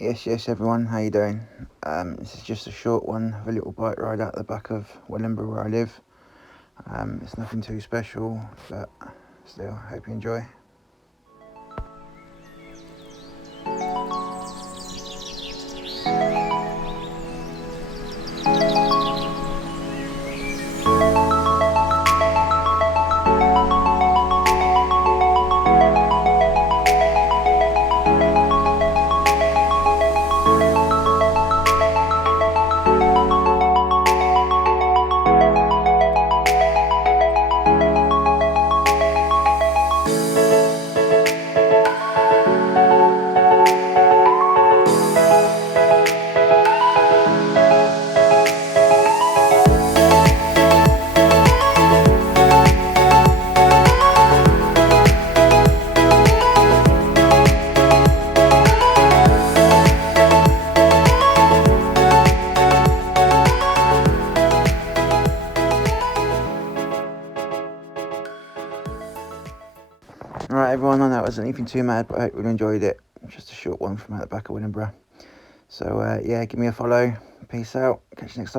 Yes everyone, how you doing? This is just a short one of a little bike ride out the back of Wellingborough where I live. It's nothing too special, but still, hope you enjoy. Alright everyone, I know it wasn't anything too mad, but I hope you enjoyed it. Just a short one from out the back of Wellingborough. So yeah, give me a follow. Peace out. Catch you next time.